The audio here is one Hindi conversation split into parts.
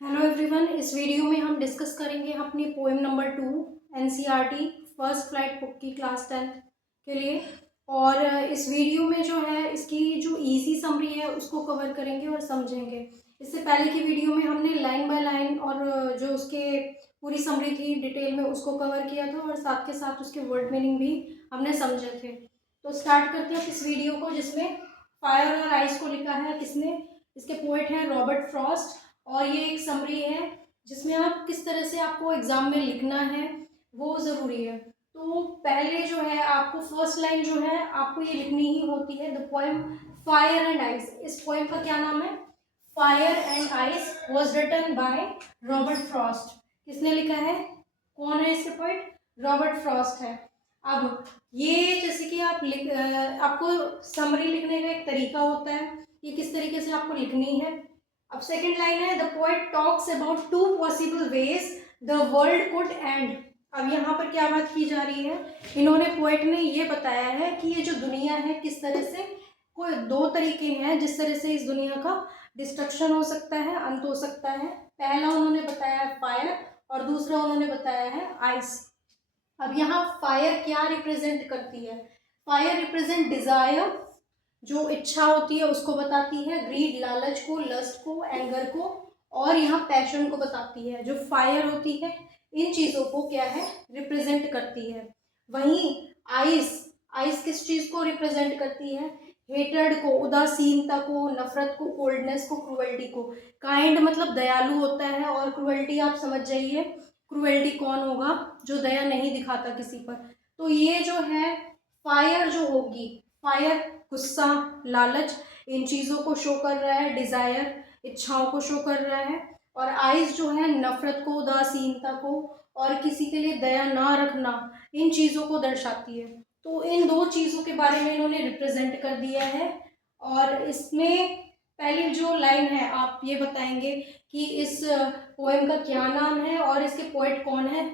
हेलो एवरीवन, इस वीडियो में हम डिस्कस करेंगे अपनी poem number 2 NCERT first flight book की क्लास 10 के लिए। और इस वीडियो में जो है इसकी जो इजी समरी है उसको कवर करेंगे और समझेंगे। इससे पहले की वीडियो में हमने लाइन बाय लाइन और जो उसके पूरी समरी थी डिटेल में उसको कवर किया था और साथ के साथ उसके वर्ड मीनिंग भी हमने समझे थे। तो स्टार्ट करते हैं इस वीडियो को, जिसमें फायर और आइस को लिखा है किसने? इसके पोएट हैं रॉबर्ट फ्रॉस्ट। और ये एक समरी है जिसमें आप किस तरह से आपको एग्जाम में लिखना है वो ज़रूरी है। तो पहले जो है आपको फर्स्ट लाइन जो है आपको ये लिखनी ही होती है, the poem fire and ice. इस पोएम का क्या नाम है? Fire and ice was written by Robert Frost. किसने लिखा है? कौन है इसके पोएट? रॉबर्ट फ्रॉस्ट है। अब ये जैसे कि आपको समरी लिखने का एक तरीका होता है, ये किस तरीके से आपको लिखनी है। अब सेकंड लाइन है, the poet talks about two possible ways the world could end. अब यहाँ पर क्या बात की जा रही है? इन्होंने पोएट ने ये बताया है कि ये जो दुनिया है किस तरह से, कोई दो तरीके हैं जिस तरह से इस दुनिया का डिस्ट्रक्शन हो सकता है, अंत हो सकता है। पहला उन्होंने बताया है फायर और दूसरा उन्होंने बताया है आइस। अब यहाँ फायर क्या रिप्रेजेंट करती है? फायर रिप्रेजेंट डिजायर, जो इच्छा होती है उसको बताती है, ग्रीड लालच को, लस्ट को, एंगर को, और यहाँ पैशन को बताती है। जो फायर होती है इन चीज़ों को क्या है? रिप्रेजेंट करती है। वहीं आइस, आइस किस चीज़ को रिप्रेजेंट करती है? हेटर्ड को, उदासीनता को, नफरत को, कोल्डनेस को, क्रुएल्टी को। काइंड मतलब दयालु होता है और क्रुएल्टी आप समझ जाइए, क्रुएल्टी कौन होगा? जो दया नहीं दिखाता किसी पर। तो ये जो है फायर जो होगी, फायर गुस्सा, लालच, इन चीज़ों को शो कर रहा है, डिज़ायर इच्छाओं को शो कर रहा है। और आइस जो है नफरत को, उदासीनता को और किसी के लिए दया ना रखना, इन चीज़ों को दर्शाती है। तो इन दो चीज़ों के बारे में इन्होंने रिप्रेजेंट कर दिया है। और इसमें पहली जो लाइन है आप ये बताएंगे कि इस पोएम का क्या नाम है और इसके पोएट कौन है,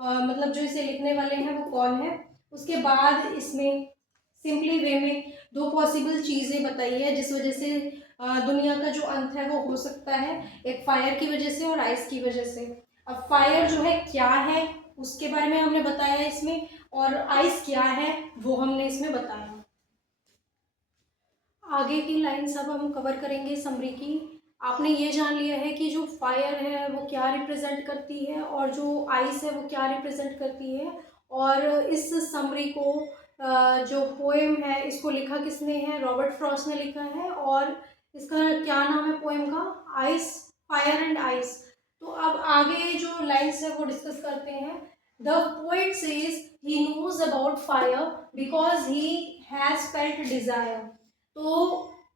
मतलब जो इसे लिखने वाले हैं वो कौन है। उसके बाद इसमें सिंपली वे में दो पॉसिबल चीज़ें बताई है जिस वजह से दुनिया का जो अंत है वो हो सकता है, एक फायर की वजह से और आइस की वजह से। अब फायर जो है क्या है उसके बारे में हमने बताया इसमें, और आइस क्या है वो हमने इसमें बताया। आगे की लाइन सब हम कवर करेंगे समरी की। आपने ये जान लिया है कि जो फायर है वो क्या रिप्रेजेंट करती है और जो आइस है वो क्या रिप्रेजेंट करती है। और इस समरी को जो पोएम है इसको लिखा किसने है? रॉबर्ट फ्रॉस्ट ने लिखा है। और इसका क्या नाम है पोएम का? Ice, fire and ice. तो अब आगे जो लाइन्स है वो डिस्कस करते हैं। The poet says he knows about fire because he has felt desire. तो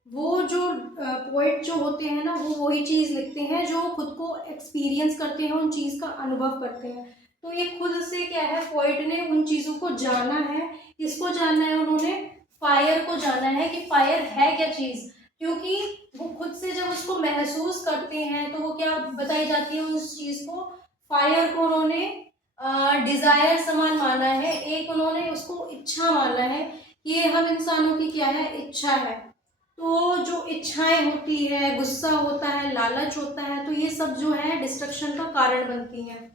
वो जो पोएट जो होते हैं ना वो वही चीज़ लिखते हैं जो खुद को एक्सपीरियंस करते हैं, उन चीज़ का अनुभव करते हैं। तो ये खुद से क्या है, पोएट ने उन चीज़ों को जाना है। किसको जानना है उन्होंने? फायर को जाना है कि फायर है क्या चीज़। क्योंकि वो खुद से जब उसको महसूस करते हैं तो वो क्या बताई जाती है उस चीज़ को? फायर को उन्होंने डिज़ायर समान माना है, एक उन्होंने उसको इच्छा माना है। ये हम इंसानों की क्या है? इच्छा है। तो जो इच्छाएं होती है, गुस्सा होता है, लालच होता है, तो ये सब जो है डिस्ट्रक्शन का कारण बनती हैं।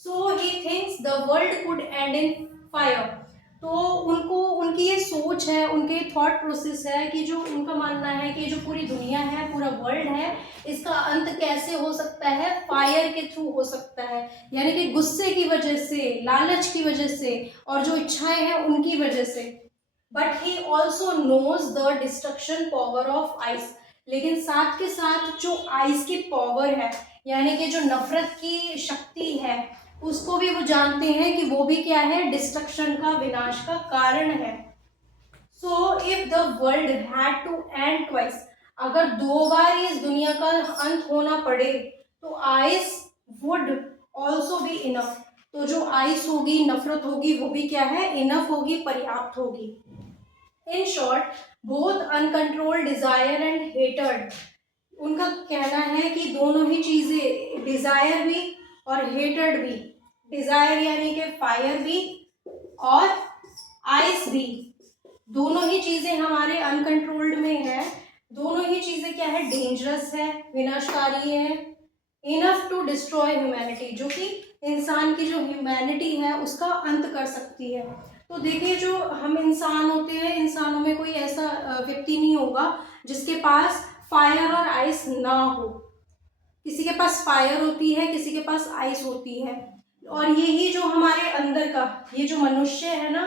So he thinks the world could end in fire. तो उनको, उनकी ये सोच है, उनके थॉट प्रोसेस है कि जो उनका मानना है कि जो पूरी दुनिया है, पूरा वर्ल्ड है, इसका अंत कैसे हो सकता है? फायर के थ्रू हो सकता है। यानी कि गुस्से की वजह से, लालच की वजह से और जो इच्छाएं हैं उनकी वजह से। But he also knows the destruction power of ice. लेकिन साथ के साथ जो आइस की पावर है, यानी कि जो नफरत की शक्ति है, उसको भी वो जानते हैं कि वो भी क्या है? डिस्ट्रक्शन का, विनाश का कारण है। So if the world had to end twice, अगर दो बार इस दुनिया का अंत होना पड़े तो ice would also be enough. तो जो आइस होगी, नफरत होगी, वो भी क्या है? इनफ होगी, पर्याप्त होगी। In short, both uncontrolled desire and hatred. उनका कहना है कि दोनों ही चीजें, डिजायर भी और हेटर्ड भी, डिजायर यानी कि फायर भी और आइस भी, दोनों ही चीजें हमारे अनकंट्रोल्ड में है। दोनों ही चीजें क्या है? डेंजरस है, विनाशकारी है, इनफ टू डिस्ट्रॉय ह्यूमैनिटी, जो कि इंसान की जो ह्यूमैनिटी है उसका अंत कर सकती है। तो देखिए, जो हम इंसान होते हैं, इंसानों में कोई ऐसा व्यक्ति नहीं होगा जिसके पास फायर और आइस ना हो। किसी के पास फायर होती है, किसी के पास आइस होती है। और यही जो हमारे अंदर का ये जो मनुष्य है ना,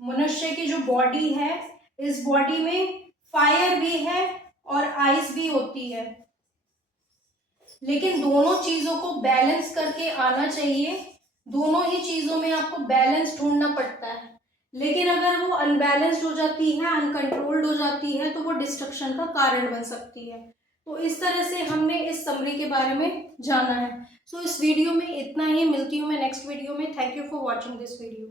मनुष्य की जो बॉडी है, इस बॉडी में फायर भी है और आइस भी होती है, लेकिन दोनों चीजों को बैलेंस करके आना चाहिए। दोनों ही चीजों में आपको बैलेंस ढूंढना पड़ता है, लेकिन अगर वो अनबैलेंस्ड हो जाती है, अनकंट्रोल्ड हो जाती है, तो वो डिस्ट्रक्शन का कारण बन सकती है। तो इस तरह से हमने इस समरी के बारे में जाना है। सो इस वीडियो में इतना ही, मिलती हूँ मैं नेक्स्ट वीडियो में। Thank you for watching this video.